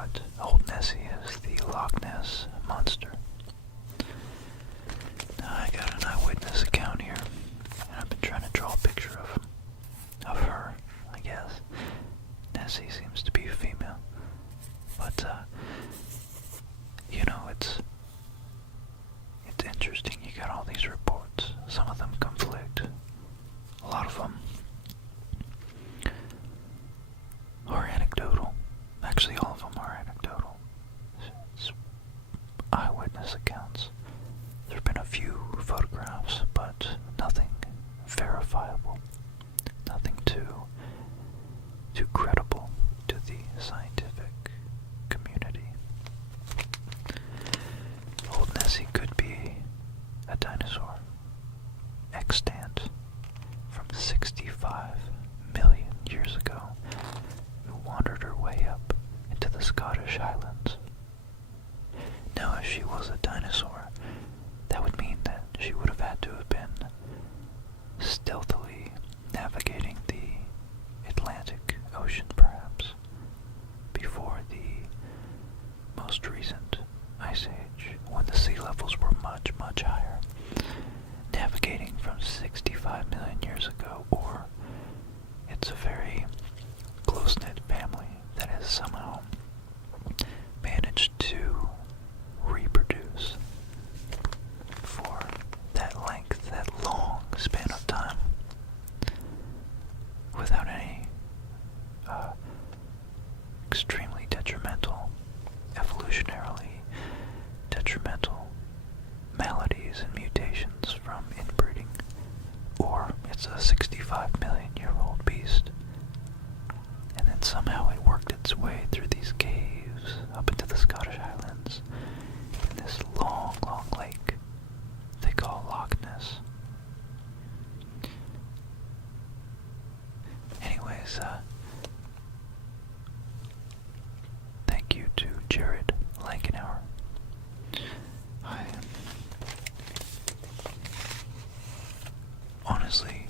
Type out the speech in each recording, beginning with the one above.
what old Nessie is, the Loch Ness monster. Now I got an eyewitness account here, and I've been trying to draw a picture of her, I guess. Nessie seems to be a female, but you know, it's interesting. You got all these reports. Some of them conflict. A lot of them are anecdotal. Actually, all of them are anecdotal. It's eyewitness accounts. There have been a few photographs, but nothing verifiable. Nothing too credible to the scientific community. Old Nessie could be a dinosaur, extant from 65 million years ago, who wandered her way up into the Scottish Highlands. Now, if she was a dinosaur, that would mean that she would have had to have been stealthily navigating the Atlantic Ocean, perhaps, before the most recent ice age, when the sea levels were much, much higher. Navigating from 65 million years ago, or it's a very close-knit family that has somehow managed to reproduce for that length, that long span of time, without any extremely detrimental, evolutionarily detrimental maladies and mutations from inbreeding. Or it's a 65 million year old beast, and then somehow it worked its way through these caves up into the Scottish Highlands in this long, long lake they call Loch Ness. Anyways, thank you to Jared Lankenauer. I honestly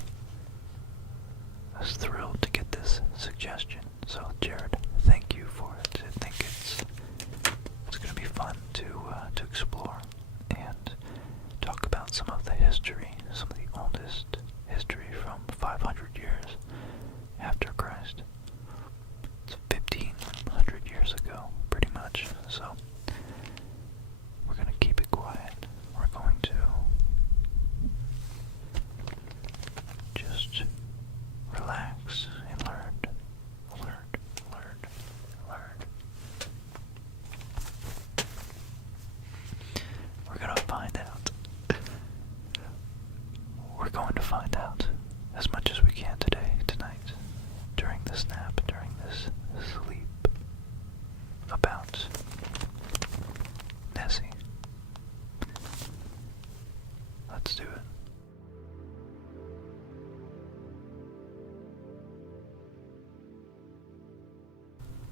was thrilled to get this suggestion. So Jared, thank you for it. I think it's going to be fun to explore and talk about some of the history, some of the oldest history from 500 years after Christ. It's 1500 years ago, pretty much. So we're going to keep it quiet. We're going to just relax and learn. We're going to find out. We're going to find out as much as we can tonight, during this nap, during this sleep, about Nessie. Let's do it.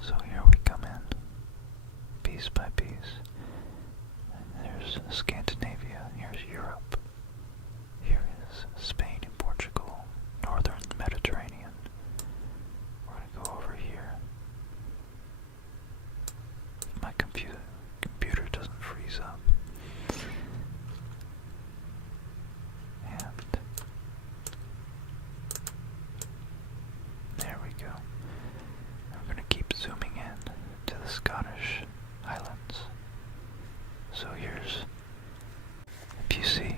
So here we come in, piece by piece. There's Scandinavia, here's Europe, here is Spain and Portugal, northern Mediterranean. We're going to go over here. If my computer doesn't freeze up. And there we go. And we're going to keep zooming in to the Scottish Highlands. So here's, if you see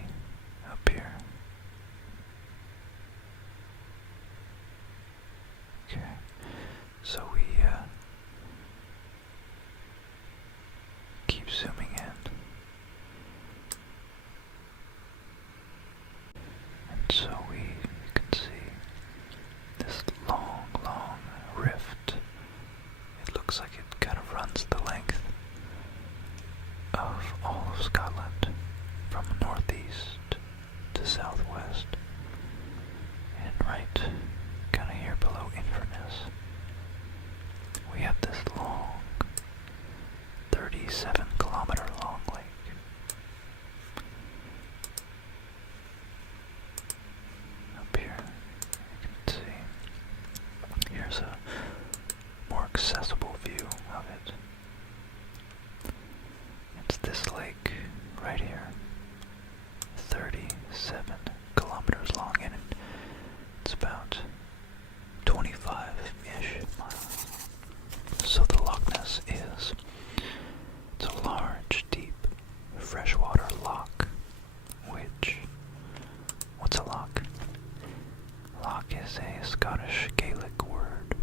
Loch is a Scottish Gaelic word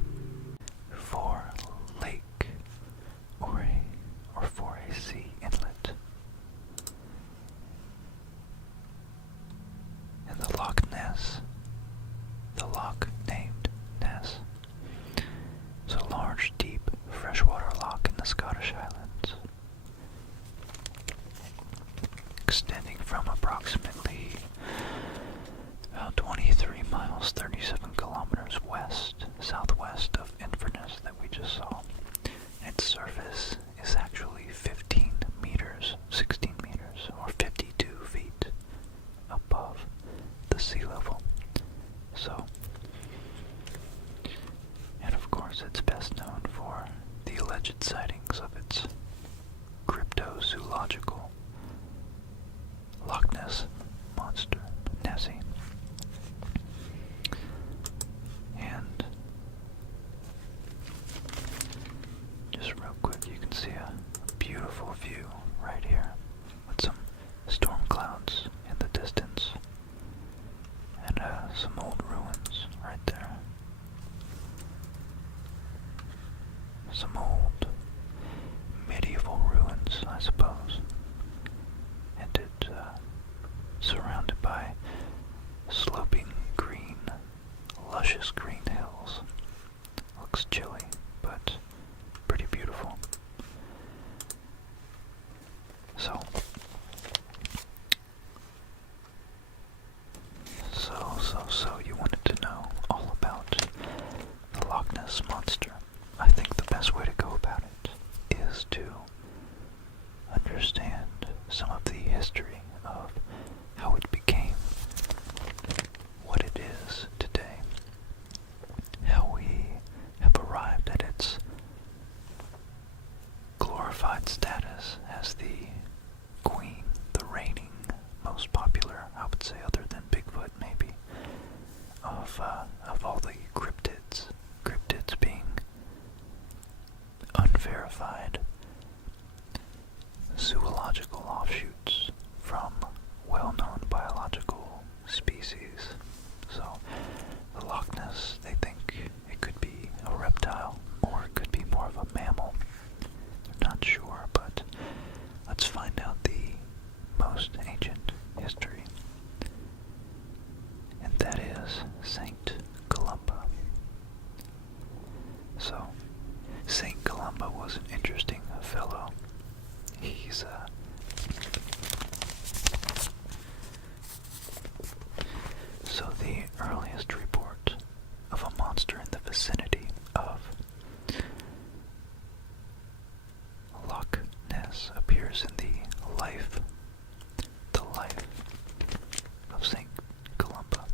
for lake or for a sea inlet. And the Loch Ness, the loch named Ness, is a large, deep, freshwater loch in the Scottish Highlands, extending from approximately about 23 miles, 37 kilometers southwest of Inverness that we just saw. Its surface is actually 15 meters, 16 meters, or 52 feet above the sea level. So, and of course it's best known for the alleged sightings of its cryptozoological Loch Ness monster, Nessie. And just real quick, you can see a beautiful view right here with some storm clouds in the distance and some old ruins right there. Some old medieval ruins, I suppose. And it surrounded by sloping green, luscious green hills. Looks chilly, but pretty beautiful. So you wanted to know all about the Loch Ness monster. I think the best way to go about it is to understand some of the history of how it became what it is today, how we have arrived at its glorified status as the queen, the reigning, most popular, I would say, other than Bigfoot maybe, of all the cryptids being unverified zoological offshoots from well-known biological species. So the Loch Ness, they think it could be a reptile or it could be more of a mammal. They're not sure, but let's find out the most ancient history. And that is Saint Columba. So, Saint Columba was an interesting fellow. He's so the earliest report of a monster in the vicinity of Loch Ness appears in the life of Saint Columba.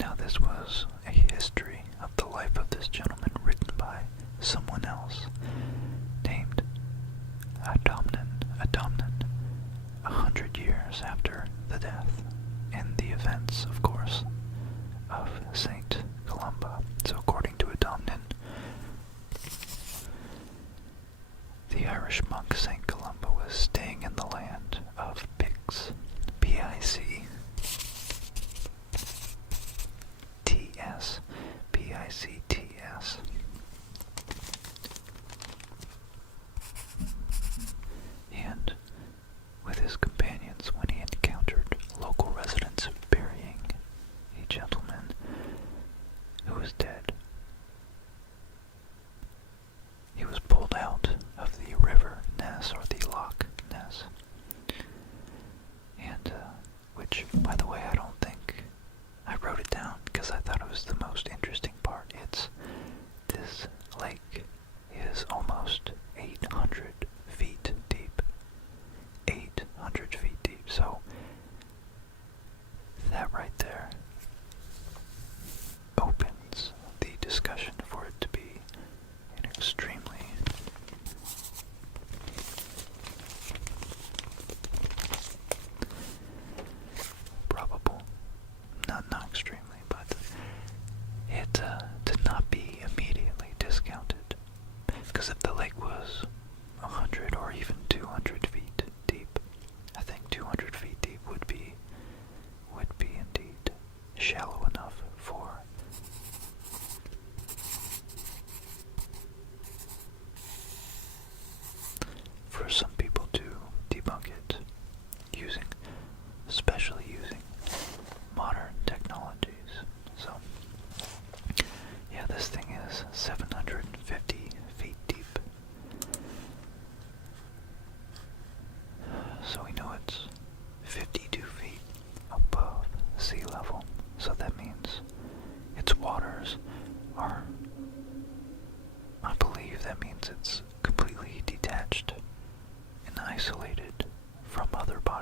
Now this was a history of the life of this gentleman written by someone else named Adomnan, 100 years after the death and the events, of course, of Saint Columba. So according to Adomnan, the Irish monk Saint Columba was staying in the land of Picts, Picts, and with his companions when he encountered local residents burying a gentleman who was dead. He was pulled out of the river Ness, or the Loch Ness,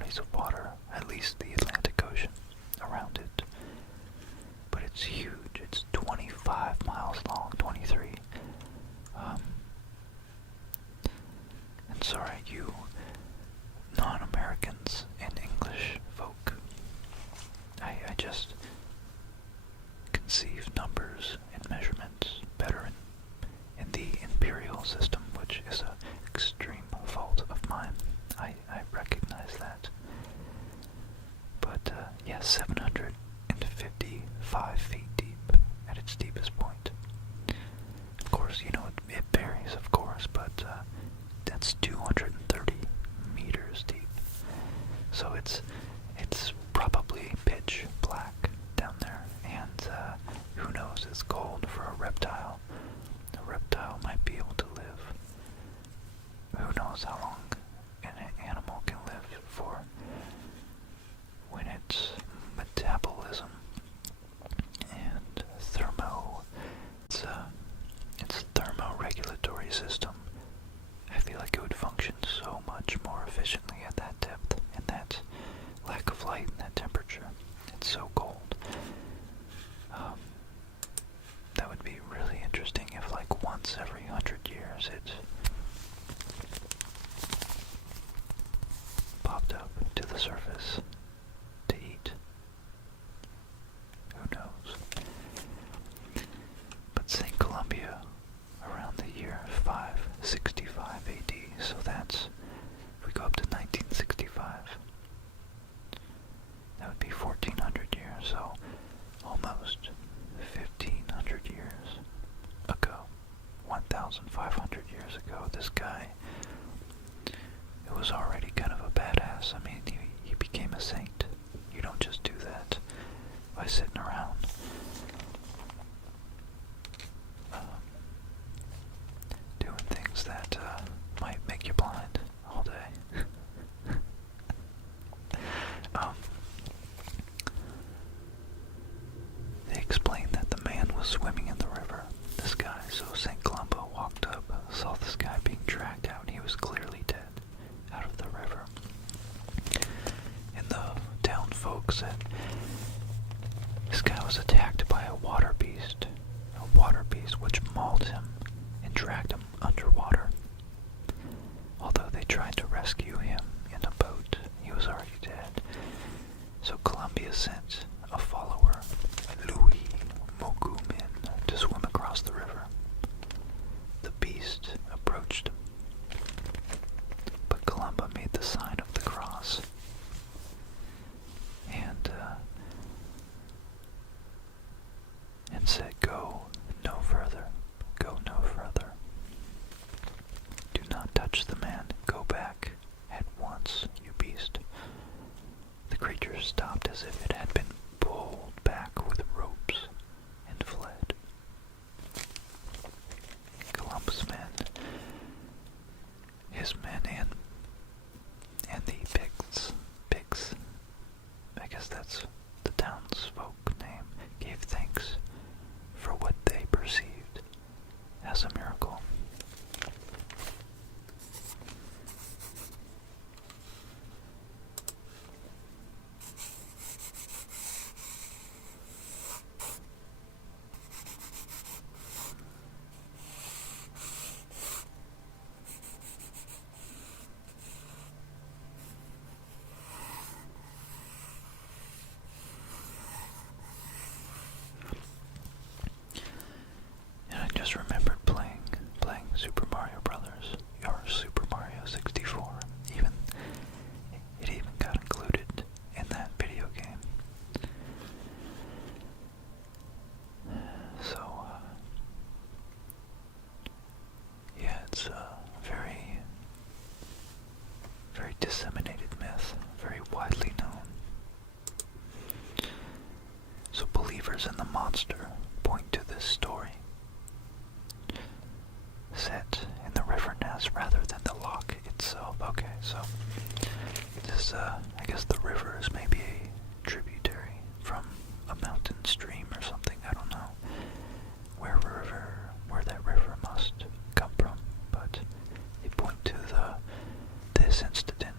bodies of water, at least the Atlantic Ocean, around it. But it's huge. It's 25 miles long, 23. And sorry, you non-Americans and English folk, I just conceive numbers and measurements better in the imperial system, which is an extreme fault of mine. I recognize that. But, yeah, 755 feet deep at its deepest point. Of course, you know, it varies, of course, but that's 230 meters deep. So it's probably pitch black down there, and who knows, it's cold for a reptile. A reptile might be able to live. Who knows how long an animal can live for when its metabolism and its thermoregulatory system, I feel like it would function so much more efficiently at that depth and that lack of light and that temperature. It's so cold. That would be really interesting if, like, once every 100 years it popped up to the surface to eat. Who knows? But St. Columbia, around the year 565 AD, so that's, if we go up to 1965, that would be 1400 years, so almost 1500 years ago, 1500 years ago, this guy, who was already kind of a badass. I mean, he became a saint. You don't just do that by sitting around doing things that might make you blind all day. They explained that the man was swimming in the river, this guy, so St. Columba walked up, saw this guy being dragged out, and he was clearly dead out of the river. And the town folk said this guy was attacked by a water beast which mauled him and dragged him underwater. Although they tried to rescue him in a boat, he was already dead. So Columbia sent a follower, Louis Mogumin, to swim across the river. The beast approached him, but Columba made the sign of the cross and said, "Go no further, go no further. Do not touch the man, go back at once, you beast." The creature stopped as if it had been pulled back with ropes and fled. Columbus' men, his men, and the pigs, I guess that's the townsfolk name, gave thanks for what they perceived as a miracle. Just remembered playing Super Mario Brothers, or Super Mario 64. It even got included in that video game. So, yeah, it's a very, very disseminated myth, very widely known. So believers in the monster point to this story, set in the river Ness rather than the Loch itself. Okay, so this, I guess the river is maybe a tributary from a mountain stream or something. I don't know where that river must come from, but they point to this incident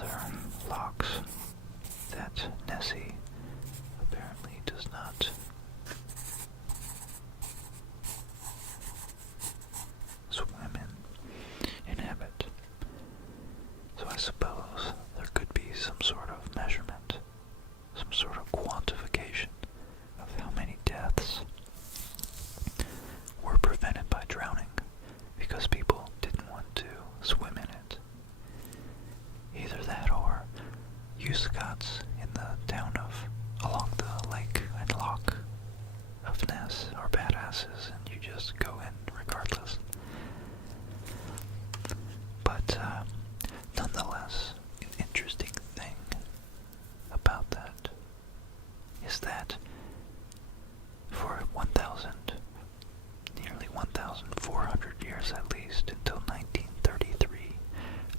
other lochs that Nessie apparently does not swim in, inhabit. So I suppose there could be some sort of measurement, some sort of quantification of how many deaths were prevented by drowning because people didn't want to swim in it. Either that or you Scots in the town of along the lake and Loch of Ness are badasses and you just go in regardless. But nonetheless, an interesting thing about that is that for nearly 1,400 years at least, until 1933,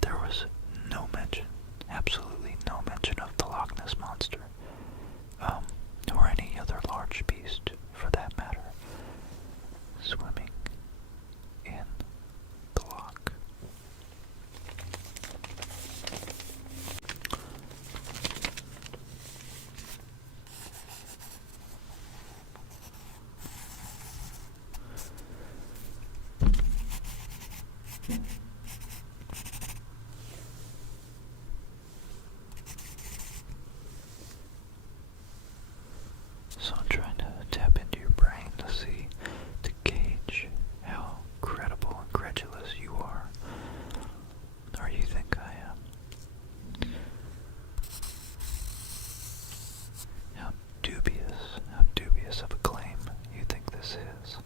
there was no mention, absolutely no mention of the Loch Ness Monster, or any other large beast, for that matter, swimming in the loch. So I'm trying to tap into your brain to gauge how credible and credulous you are, or you think I am. How dubious of a claim you think this is.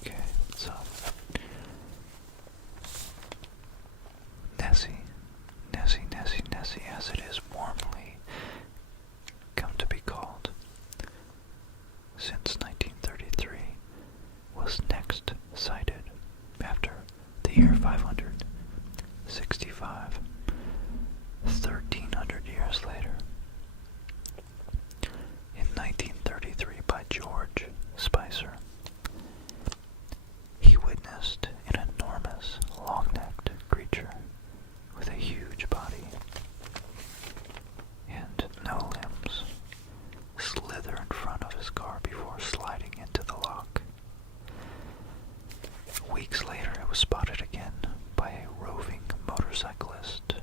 Okay, so Nessie, as it is warmly come to be called since 1933, was next sighted after the year 565, 1,300 years later, in 1933 by George Spicer. He witnessed an enormous, long-necked creature with a huge body and no limbs slither in front of his car before sliding into the loch. Weeks later, it was spotted again by a roving motorcyclist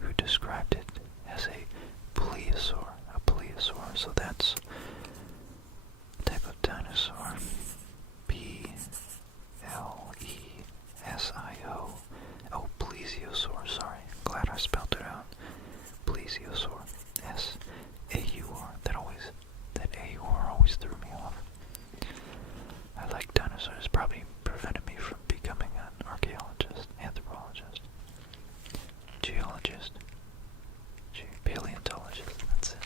who described it as a plesiosaur. So that's a type of dinosaur. Plesio. Oh, plesiosaur, sorry. Glad I spelled it out. Plesiosaur. S-A-U-R. That A-U-R always threw me off. I like dinosaurs. Probably prevented me from becoming an archaeologist, anthropologist, geologist, paleontologist. That's it.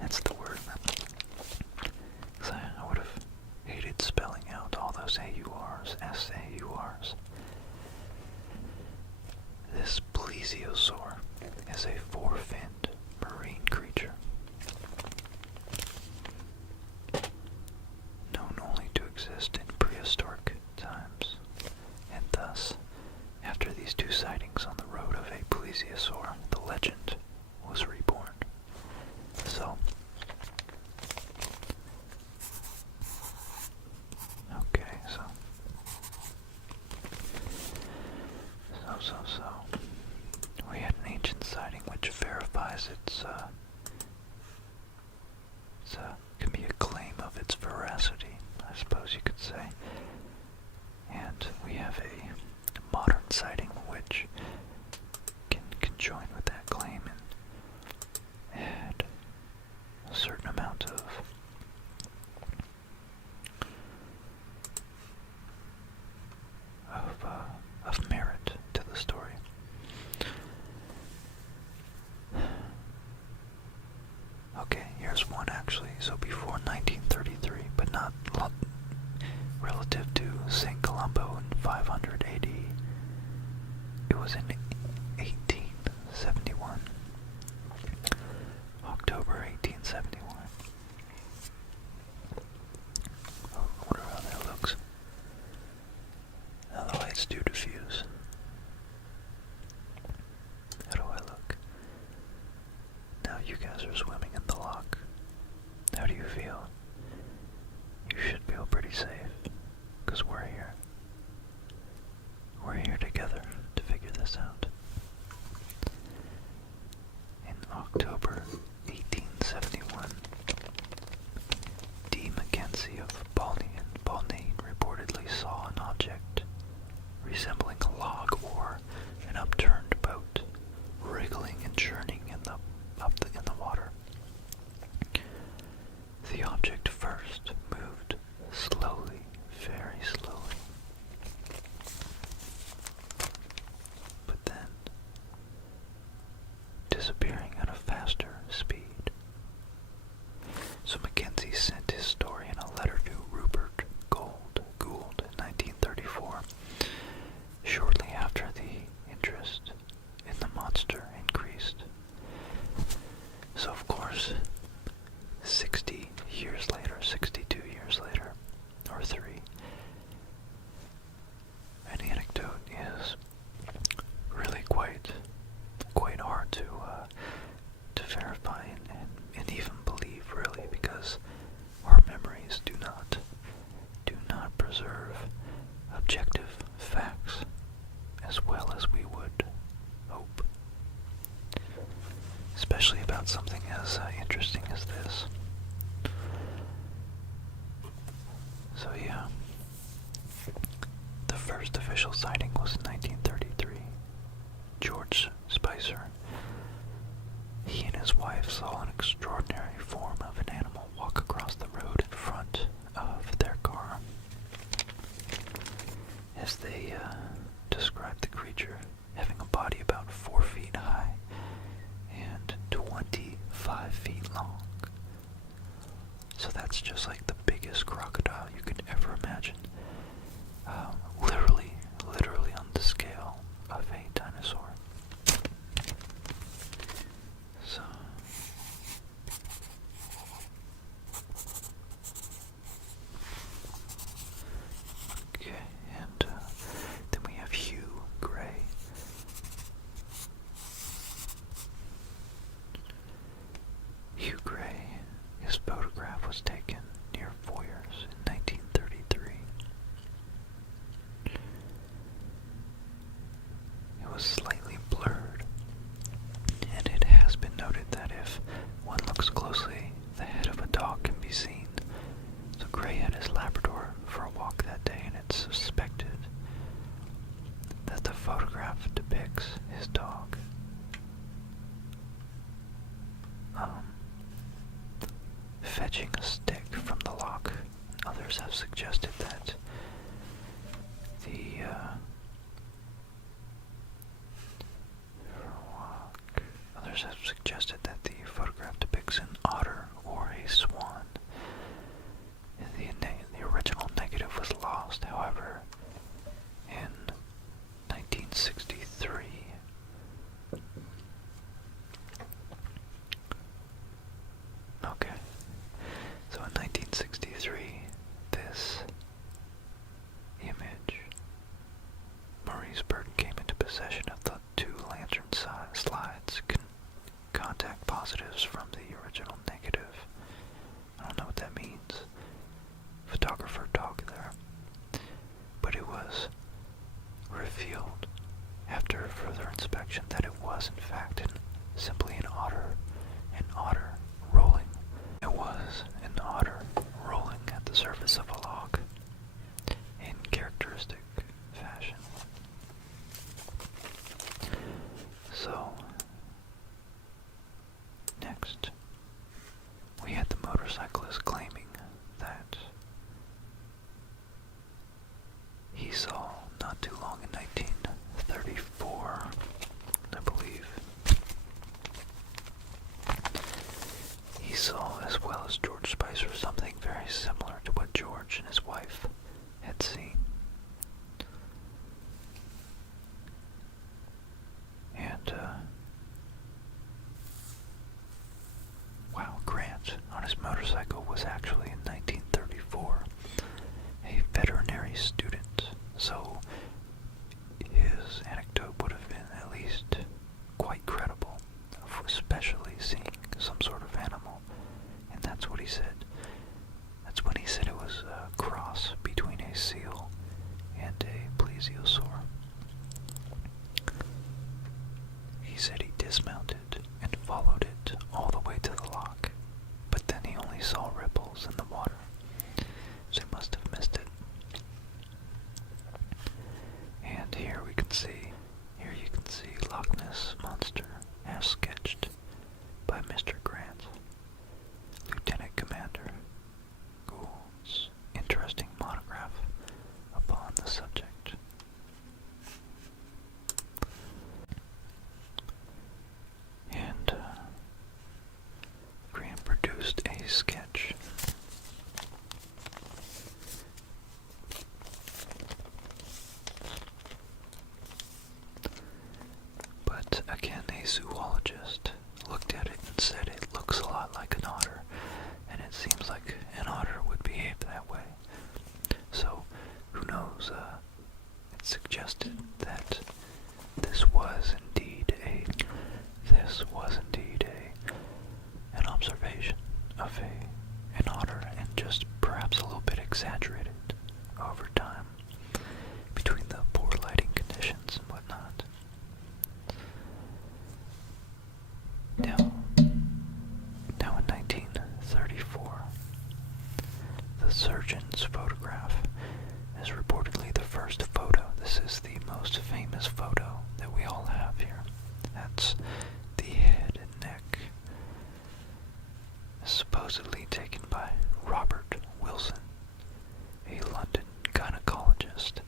That's the word. So I would have hated spelling out all those A-U-Rs, S-A-U-Rs. This plesiosaur is a four-finned marine creature, known only to exist in prehistoric times, and thus, after these two sightings on the road of a plesiosaur, the legend was reborn. So, okay, so we had an ancient sighting which verifies can be a claim of its veracity, I suppose you could say. And we have a modern sighting which can conjoin with that claim and add a certain amount of merit to the story. Okay, here's one actually. So before 1933, but not relative to St. Columbo in 500 AD, it was in 1871. you guys are swimming in the loch. How do you feel? You should feel pretty safe, because we're here. We're here together to figure this out. In October 1871, D. Mackenzie of Balnane reportedly saw an object resembling a log or an upturned boat wriggling and churning in the water. The object first moved slowly, very slowly, but then disappearing at a faster speed. So Mackenzie sent his story in a letter to Rupert Gould in 1934, shortly after the interest in the monster increased. So of course, 62 years later, or 3, an anecdote is really quite hard to verify and even believe, really, because our memories do not preserve objective facts as well as we would hope, especially about something as interesting as this. So yeah, the first official sighting was in 1933. George Spicer, he and his wife saw an extraordinary form of an animal walk across the road in front of their car. As they described the creature having a body about 4 feet high and 25 feet long. So that's just like the biggest crocodile you could ever imagine. Literally on the scale of a dinosaur. So, okay, and then we have Hugh Gray. Hugh Gray, his photograph was taken near Foyers in 1933. It was slightly blurred, and it has been noted that if one looks closely, the head of a dog can be seen. So Gray had his Labrador for a walk that day, and it's suspected that the photograph depicts his dog. Fetching a stick from the loch. Others have suggested that the photograph depicts an otter or a swan. The original negative was lost, however, in 1963. Okay. So in 1963, this image, Maurice Burton came into possession of the 2 lantern slides, contact positives from the original negative. I don't know what that means. Photographer talk there. But it was revealed after further inspection that it was in fact simply an otter rolling. It was an otter rolling at the surface of a log in characteristic fashion. So, next, we had the motorcyclist claiming that he saw not too long in 1934, I believe. He saw, as well as George Spicer, something very similar to what George and his wife had seen. And, wow, Grant, on his motorcycle, was actually in 1934 a veterinary student, so his anecdote would have been at least quite credible, especially seeing geologist looked at it and said it looks a lot like an otter, and it seems like an otter would behave that way. So, who knows, it suggested that this was indeed an observation of an otter, and just perhaps a little bit exaggerated over time between the poor lighting conditions and whatnot. Now in 1934, the surgeon's photograph is reportedly the first photo. This is the most famous photo that we all have here. That's the head and neck, supposedly taken by Robert Wilson, a London gynecologist.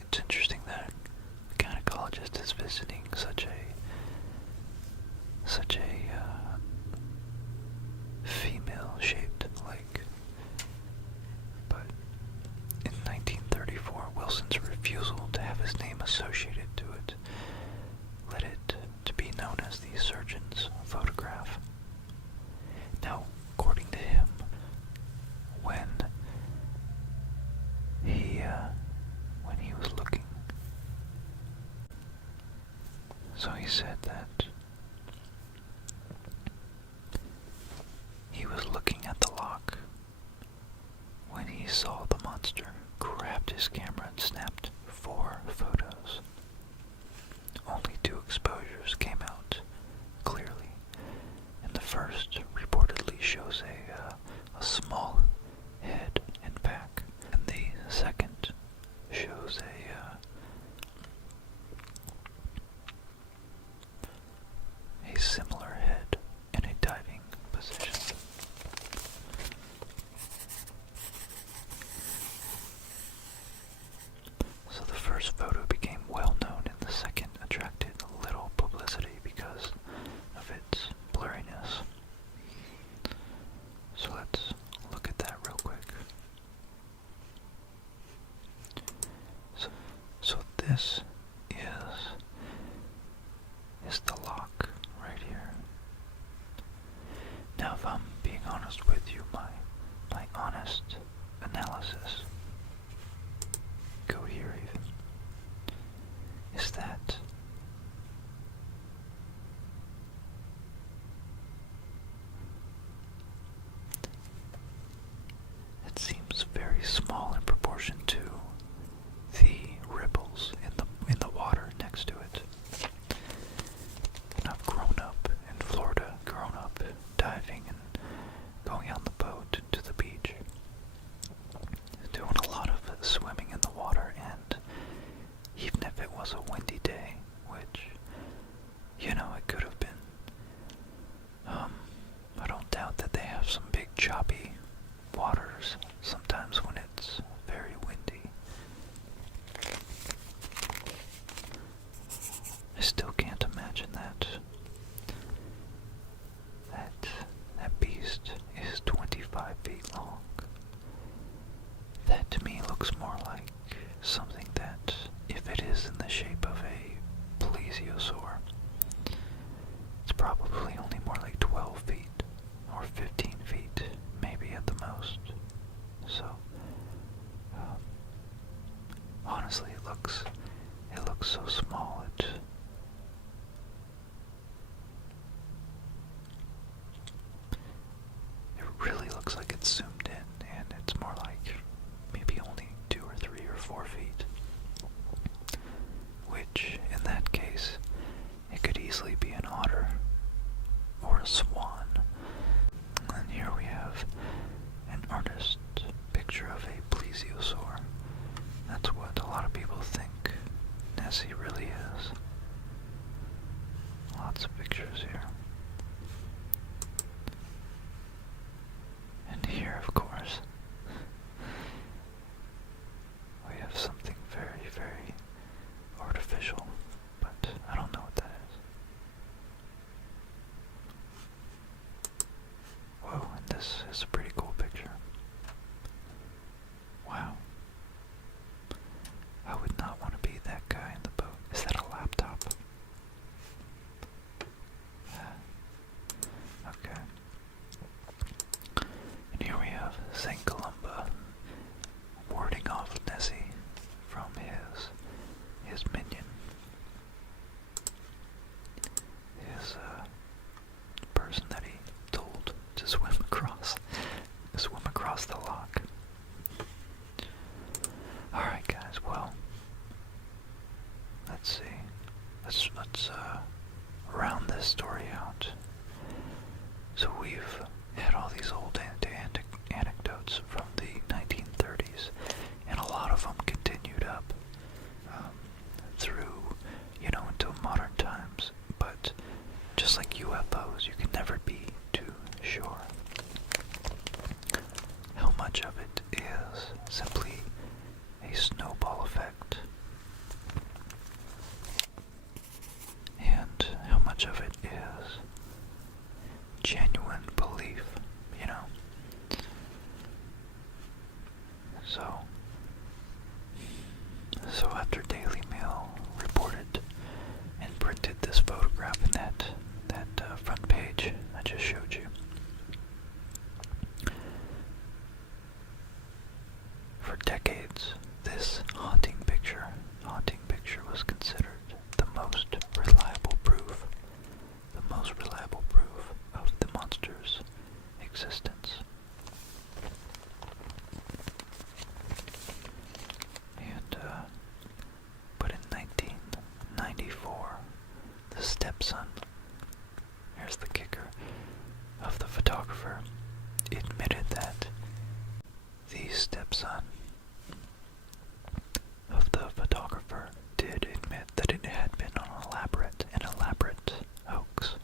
It's interesting that a gynecologist is visiting such a female-shaped lake. But in 1934, Wilson's refusal to have his name associated to it led it to be known as the surgeon's photograph. Now, according to him, when he was looking, so he said that he was looking at the loch when he saw the monster, grabbed his camera and snapped 4 photos. Only 2 exposures came out clearly, and the first reportedly shows a small head and back, and the second shows a similar head in a diving position. So the first photo became well known, and the second attracted little publicity because of its blurriness. So let's look at that real quick. So this is the loch right here. Now, if I'm being honest with you, my honest analysis, go here even, is that it seems very small in proportion to the ripples in the water next to it. And I've grown up in Florida, diving and going on the boat to the beach, doing a lot of swimming in the water, and even if it was a windy day, which, it could have been, I don't doubt that they have some big choppy waters sometimes when it's very windy. I still can't imagine that beast is 25 feet long. That to me looks more like something that, if it is in the shape of a plesiosaur, it's probably only more like 12 feet or 15 feet, maybe at the most. So, honestly, it looks so small. It really looks like it's zoomed in, and it's more like maybe only 2 or 3 or 4 feet. Which, in that case, it could easily be an otter or a swan. And here we have an artist picture of a plesiosaur. That's what a lot of people think Nessie really is. let's see. Let's round this story out. So we've had all these old anecdotes from the 1930s, and a lot of them continued up through, until modern times. But just like UFOs, you can never be too sure. How much of it is simply a snowball effect, and how much of it is genuine belief, So after Daily Mail reported and printed this photograph in that front page I just showed you, for decades, this haunting picture was considered the most reliable proof of the monster's existence. And, but in 1994, the stepson, here's the kicker, of the photographer, admitted that the stepson of the photographer did admit that it had been an elaborate hoax.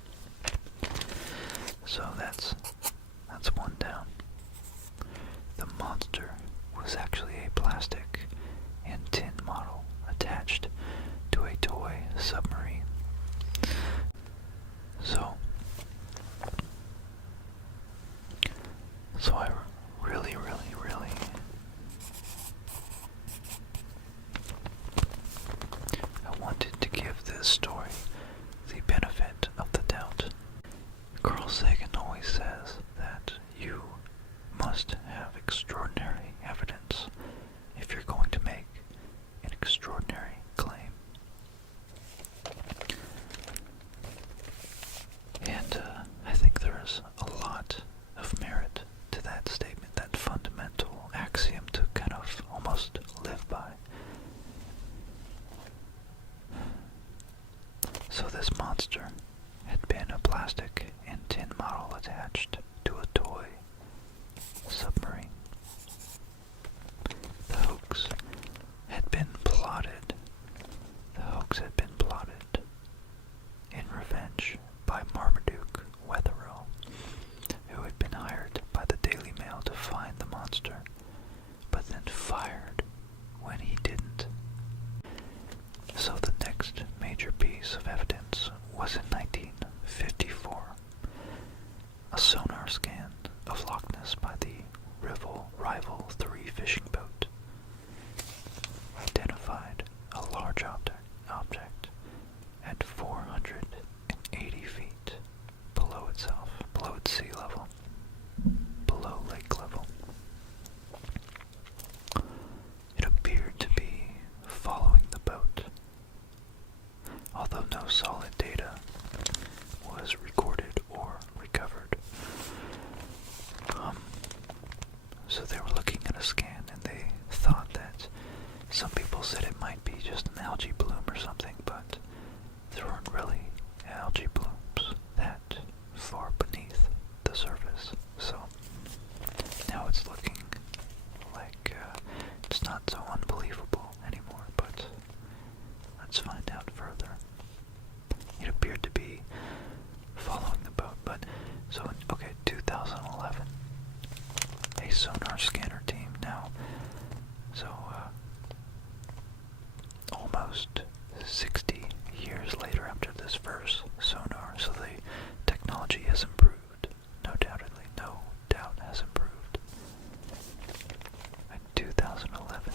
So that's one down. The monster was actually a plastic and tin model attached to a toy submarine. So I really I wanted to give this story the benefit of the doubt. Carl Sagan always says that you must have extraordinary evidence if you're going to make an extraordinary claim. And I think there's a lot of merit to that statement, that fundamental axiom to kind of almost live by. So this monster had been a plastic and tin model attached to a toy submarine. The hoax had been plotted in revenge by Marmaduke Wetherill, who had been hired by the Daily Mail to find the monster, but then fired when he didn't. So the next major piece of evidence was in 1954. A sonar scan of Loch Ness by the Rival 3 fishing boat identified a large object at 480 feet below itself, below its sea level, below lake level. It appeared to be following the boat, although no solid data was recorded or recovered. So they were looking at a scan, and they thought that some people said it might be just an algae bloom or something, but there weren't really algae blooms that far beneath the surface. So now it's looking like it's not so unbelievable anymore, but let's find out further. It appeared to be following the boat, but so in 2011, a sonar scanner team now, so almost 60 years later after this first sonar, so the technology has improved, no doubt has improved. In 2011,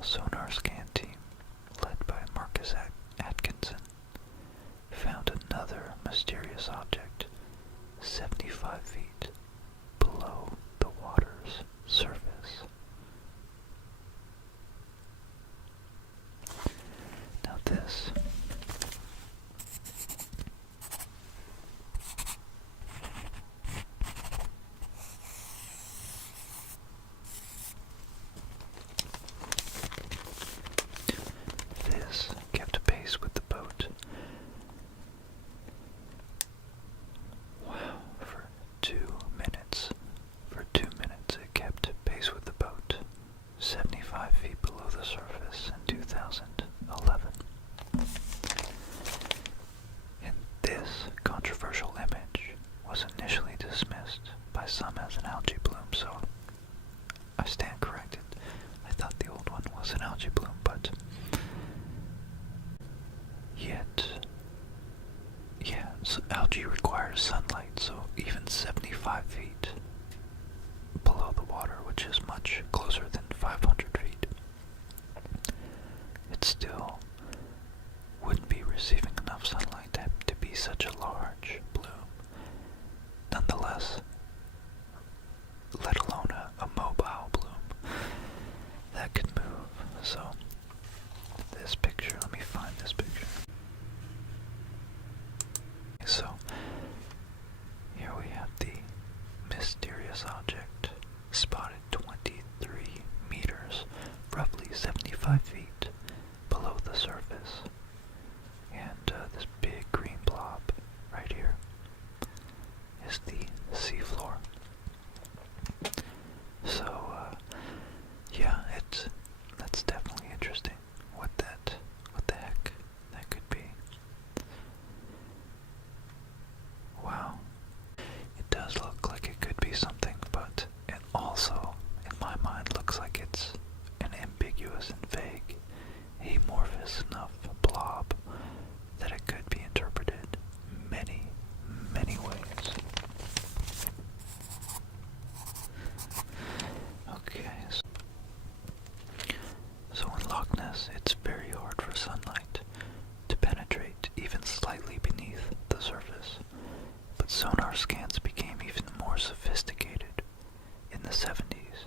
a sonar scan team led by Marcus Atkinson found another mysterious object 75 feet below the water's surface. Now this It's 75 feet below the water, which is much closer than 500 feet. It still wouldn't be receiving enough sunlight to be such a large bloom. Nonetheless, let alone a mobile bloom that could move. So, this picture, let me find this picture. So, here we have the mysterious object, spotted 23 meters, roughly 75 feet below the surface. And this big green blob right here is the seafloor. So, yeah, that's definitely interesting. What the heck that could be. Wow. It does look like it could be something, but it also, in my mind, looks like it's an ambiguous and vague, amorphous enough blob that it could be interpreted many, many ways. Okay, so in Loch Ness, it's very hard for sunlight to penetrate even slightly beneath the surface, but sonar scans became even more sophisticated in the 70s.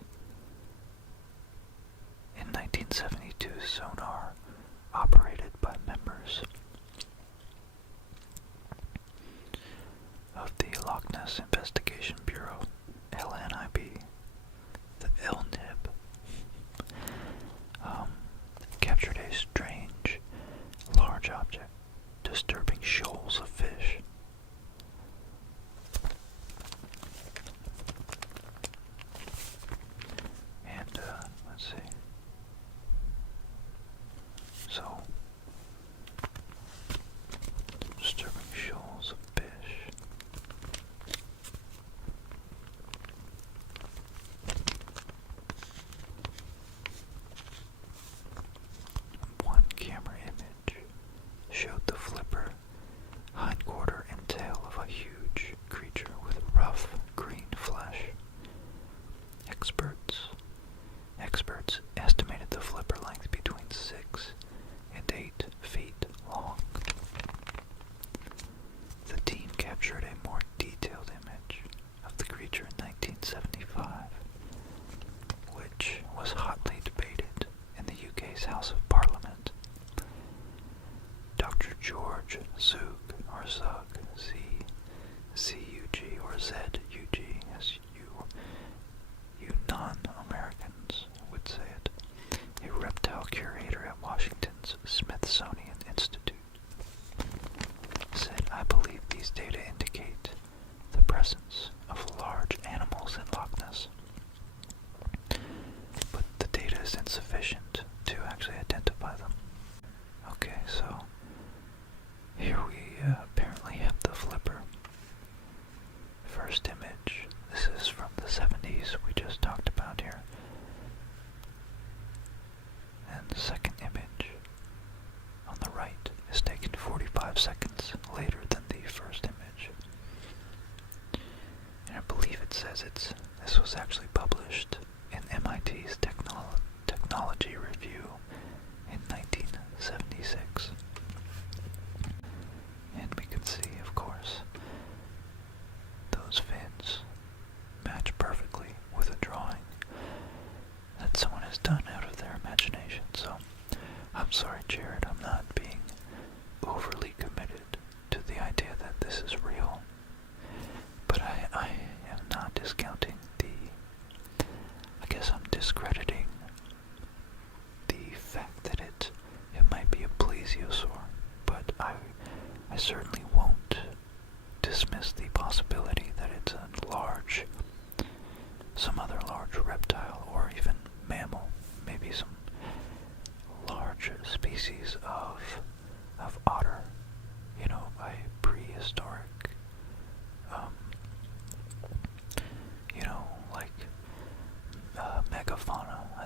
In 1972, sonar operated by members of the Loch Ness Investigation Bureau, LNIB, the LNIB, captured a strange, large object disturbing shoals of fish. And, let's see. So, disturbing shoals of fish. One camera image showed the flipper, hindquarter, and tail of a huge creature with rough green flesh. Experts estimated the flipper length between 6 and 8 feet long. The team captured a more detailed image of the creature in 1975, which was hotly debated in the UK's House of Parliament. Dr. George Zug, or Zug, Z-C-U-G, or Z-U-G, as you non-Americans would say it, a reptile curator at Washington's Smithsonian Institute, said, "I believe these data indicate the presence of large animals in Loch Ness, but the data is insufficient to actually identify them." Okay, so here we apparently have the flipper. First image. This is from the 70s we just talked about here. And the second image on the right is taken 45 seconds later than the first image. And I believe it says this was actually published in MIT's Technology Review in 1976. And we can see, of course, those fins match perfectly with a drawing that someone has done out of their imagination. So, I'm sorry, Jared, I'm not being overly committed to the idea that this is real. But I am not discounting I guess I'm discrediting the fact that it might be a plesiosaur, but I certainly won't dismiss the possibility that it's some other large reptile or even mammal, maybe some large species of otter, a prehistoric, like megafauna,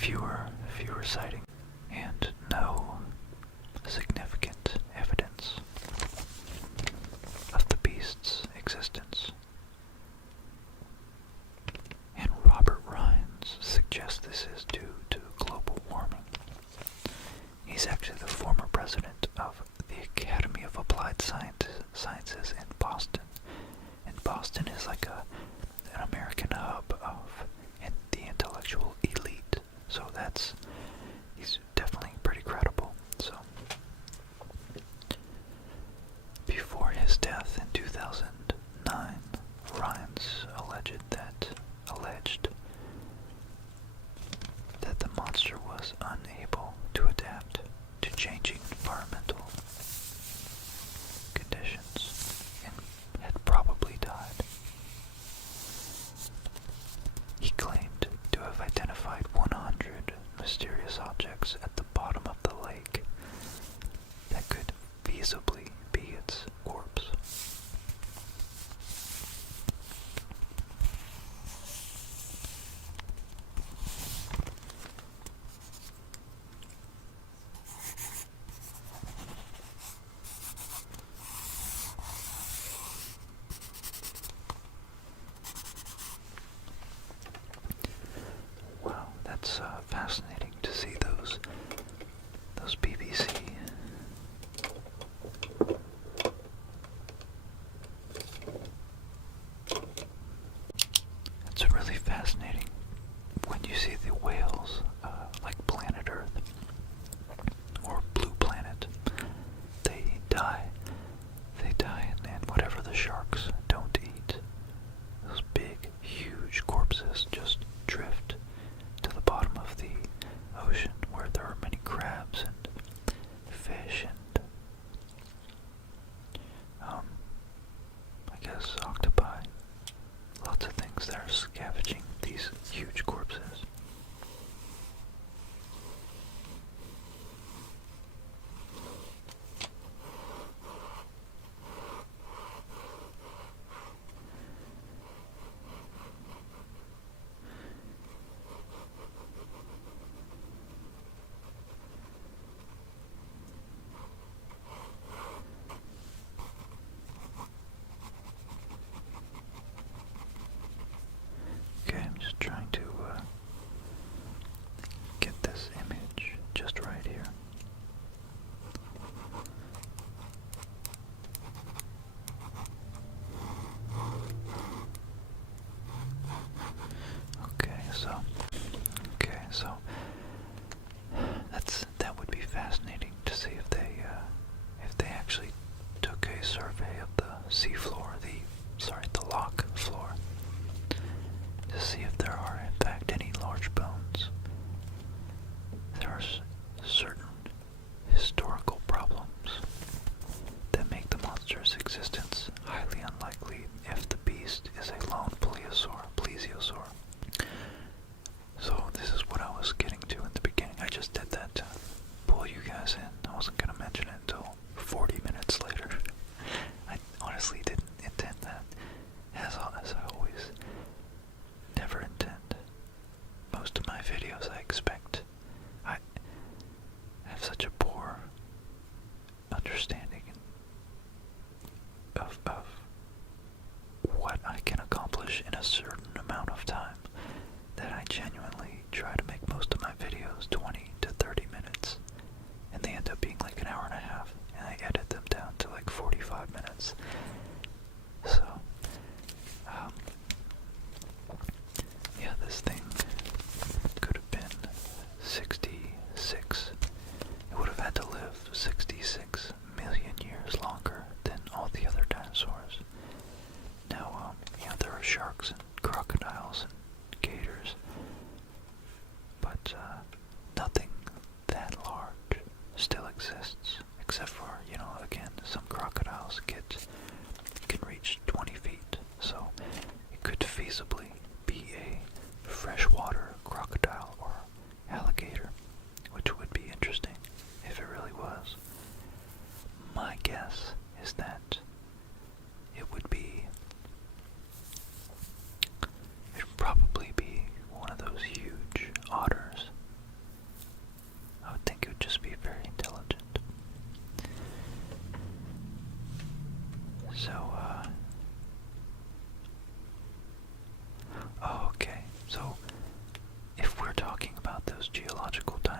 fewer sightings, and no significant evidence of the beast's existence. And Robert Rines suggests this is due to global warming. He's actually the former president of the Academy of Applied Sciences in Boston. And Boston is like an American hub of the intellectual elite. So he's definitely pretty credible. So before his death in 2009, Rines alleged that the monster was unable to adapt to changing environmental conditions and had probably died. He claimed to have identified 100 mysterious objects at the bottom of the lake that could feasibly be its corpse. Wow, that's fascinating to see those BBC It's really fascinating when you see the whales, like Planet Earth or Blue Planet. They die, and whatever the sharks don't eat, those big, huge corpses just drift to the bottom of the ocean where there are many crabs and fish and I guess octopi. Lots of things that are scavenging these huge corpses. Okay, I'm just trying to get this image just right here. So that would be fascinating to see if they actually took a survey of the sea floor, the Loch floor, to see if there are in fact any large bones. There are certain historical problems that make the monster's existence highly unlikely if the beast is a lone plesiosaur. So this is what I was getting to in the beginning. I just did that to pull you guys in. I wasn't going to mention it until 40 minutes later. I honestly didn't intend that. As I always never intend. Most of my videos I expect. I have such a poor understanding of what I can accomplish in a certain amount of time that I genuinely try to make most of my videos 20 to 30 minutes, and they end up being like an hour and a half, and I edit them down to like 45 minutes. So, yeah, this thing could have been 66. It would have had to live 66 million years longer than all the other dinosaurs. Now, there are sharks and crocodiles and gators, but nothing that large still exists, except for, again, some crocodiles get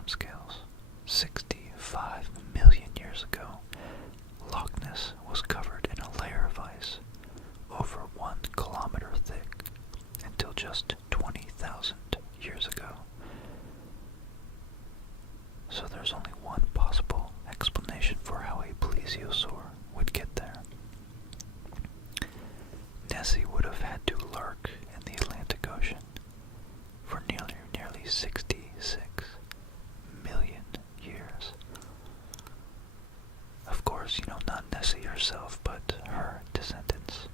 timescales, 65 million years ago, Loch Ness was covered in a layer of ice over 1 kilometer thick until just 20,000 years ago. So there's only one possible explanation for how a plesiosaur would get there. Nessie would have had to lurk in the Atlantic Ocean for nearly 66 million years. Of course, not Nessie herself, but her descendants.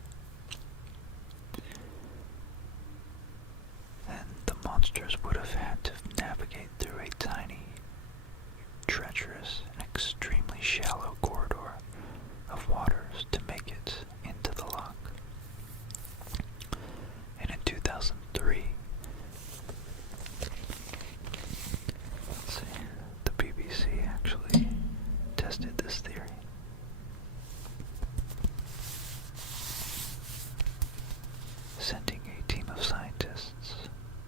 Then the monsters would have had to navigate through a tiny, treacherous, and extremely shallow corridor of waters to make it into the loch. And in 2003, the BBC actually tested this theory. Sending a team of scientists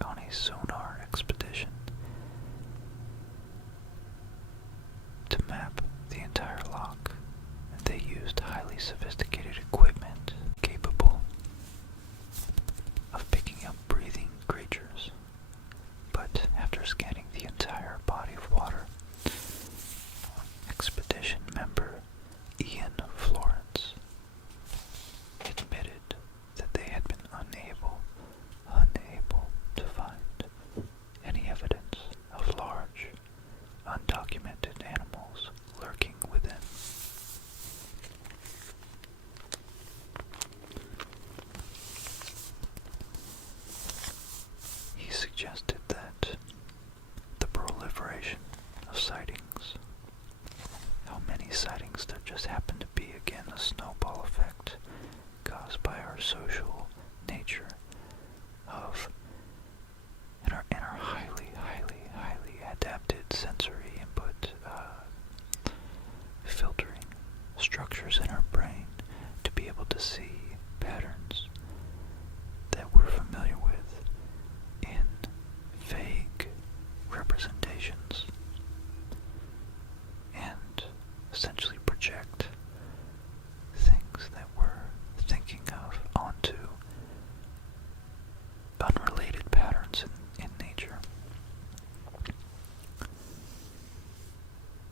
on a sonar expedition to map the entire loch. They used highly sophisticated equipment capable of picking up breathing creatures. But after scanning the entire body of water, expedition member Ian Florence admitted that they had been unable to find any evidence of large, undocumented animals lurking within. He suggested that the proliferation of sightings, how many sightings there just happen to be, again, a snowball effect caused by our social nature of and our highly adapted sensory input filtering structures in our brain to be able to see patterns that we're familiar with in vague representations and essentially project things that we're thinking of onto unrelated patterns in nature.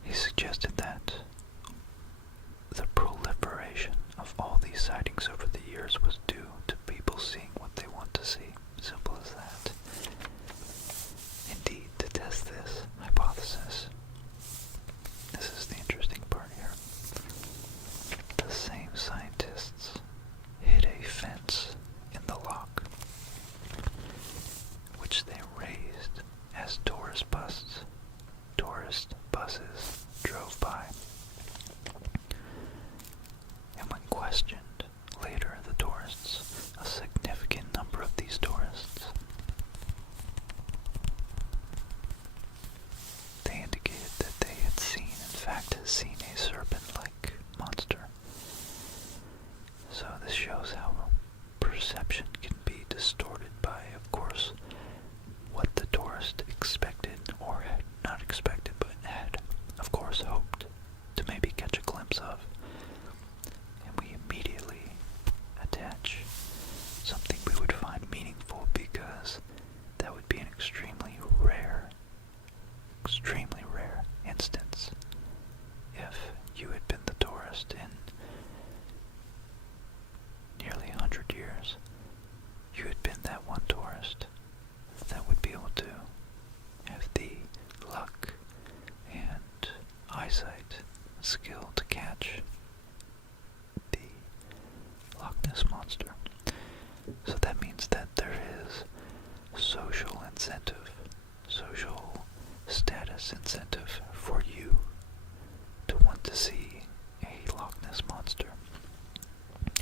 He suggested that the proliferation of all these sightings over the years was due to people seeing what they want to see. Simple as that. Indeed, to test this hypothesis, this is the interesting part here. The same scientists hid a fence in the loch, which they raised as tourist buses drove by. And when questioned later, the tourists, a significant number of these tourists, they indicated that they had seen a serpent-like monster. So this shows how perception can be distorted by, of course, what the tourist expected, or had not expected, but had, of course, hoped to maybe catch a glimpse of. And we immediately attach something we would find meaningful, because that would be an extremely rare instance if you had been the tourist in nearly 100 years. You had been that one tourist that would be able to have the luck and eyesight, skill to catch the Loch Ness monster. So that means that there is social incentive, social status incentive for you to want to see a Loch Ness monster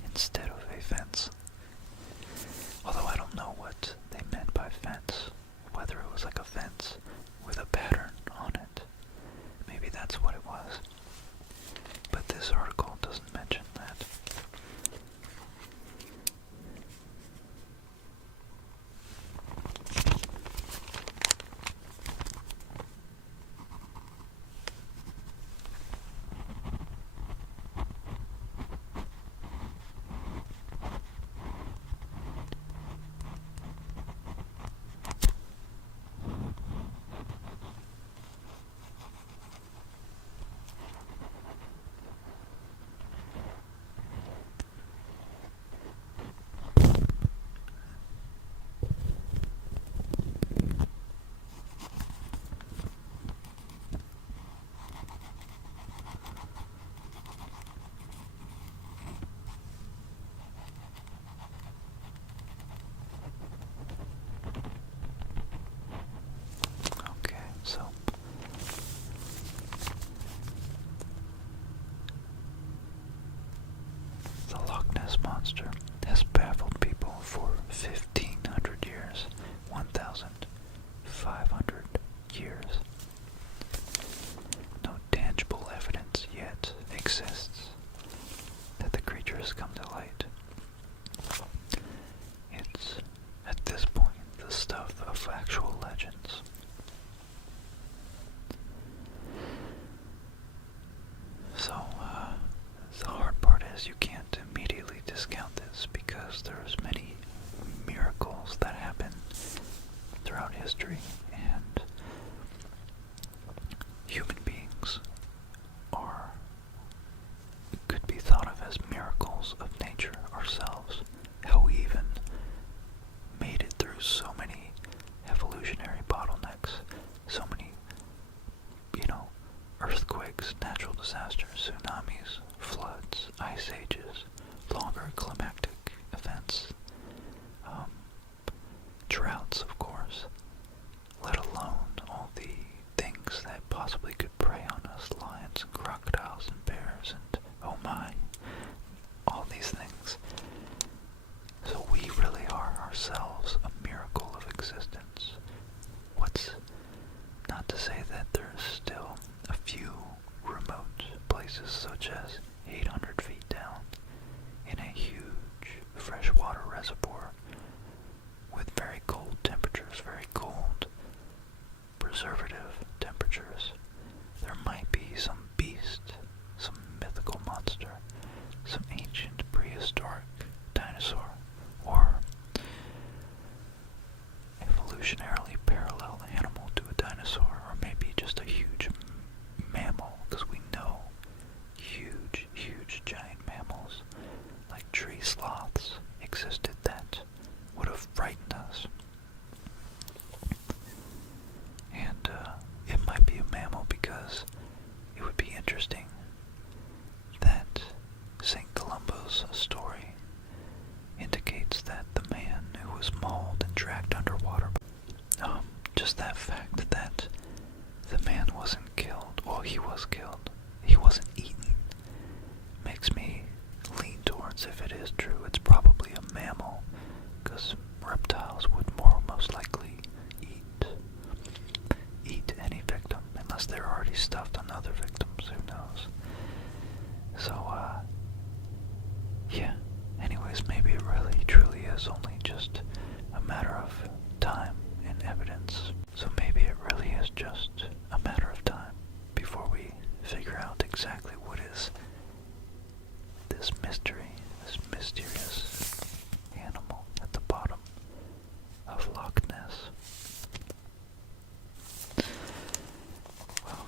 instead of a fence. Although I don't know what they meant by fence, whether it was like a fence with a pattern on it. Maybe that's what it was. But this article doesn't mention that. this monster has baffled people for 1,500 years, 1,500 years. No tangible evidence yet exists that the creature has come to light. It's, at this point, the stuff of actual legends. So, the hard part is you can't immediately discount this because there's many miracles that happen throughout history, and human beings could be thought of as miracles of nature ourselves. How we even made it through so many evolutionary bottlenecks, so many, earthquakes, natural disasters, tsunamis, floods, ice ages, longer climactic events, droughts, of course, let alone all the things that possibly could prey on us, lions and crocodiles and bears and, oh my, all these things. So we really are ourselves a miracle of existence. What's not to say that there's still a few remote places, such as 800 feet down in a huge freshwater reservoir with very cold temperatures, very cold preservative temperatures. There might be some beast, some mythical monster, some ancient prehistoric dinosaur, or evolutionarily parallel animal to a dinosaur, or maybe just a huge mammal, because we know huge, huge giant mammals like tree sloths existed that would have frightened us. And it might be a mammal because it would be interesting that St. Columbo's story indicates that the man who was mauled and dragged underwater, just that fact that the man wasn't killed, well, he was killed, he wasn't eaten, makes me lean towards, if it is true, it's probably a mammal, because reptiles would most likely eat any victim, unless they're already stuffed on other victims, who knows. So, yeah, anyways, maybe it really truly is only just a matter of time and evidence. So maybe it really is just a matter of time before we figure out exactly what is this mystery, this mysterious animal at the bottom of Loch Ness. Well,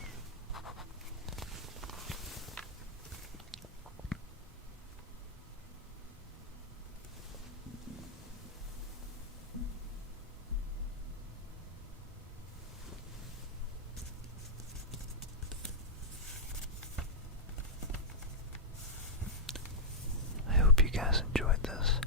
I hope you guys enjoyed this.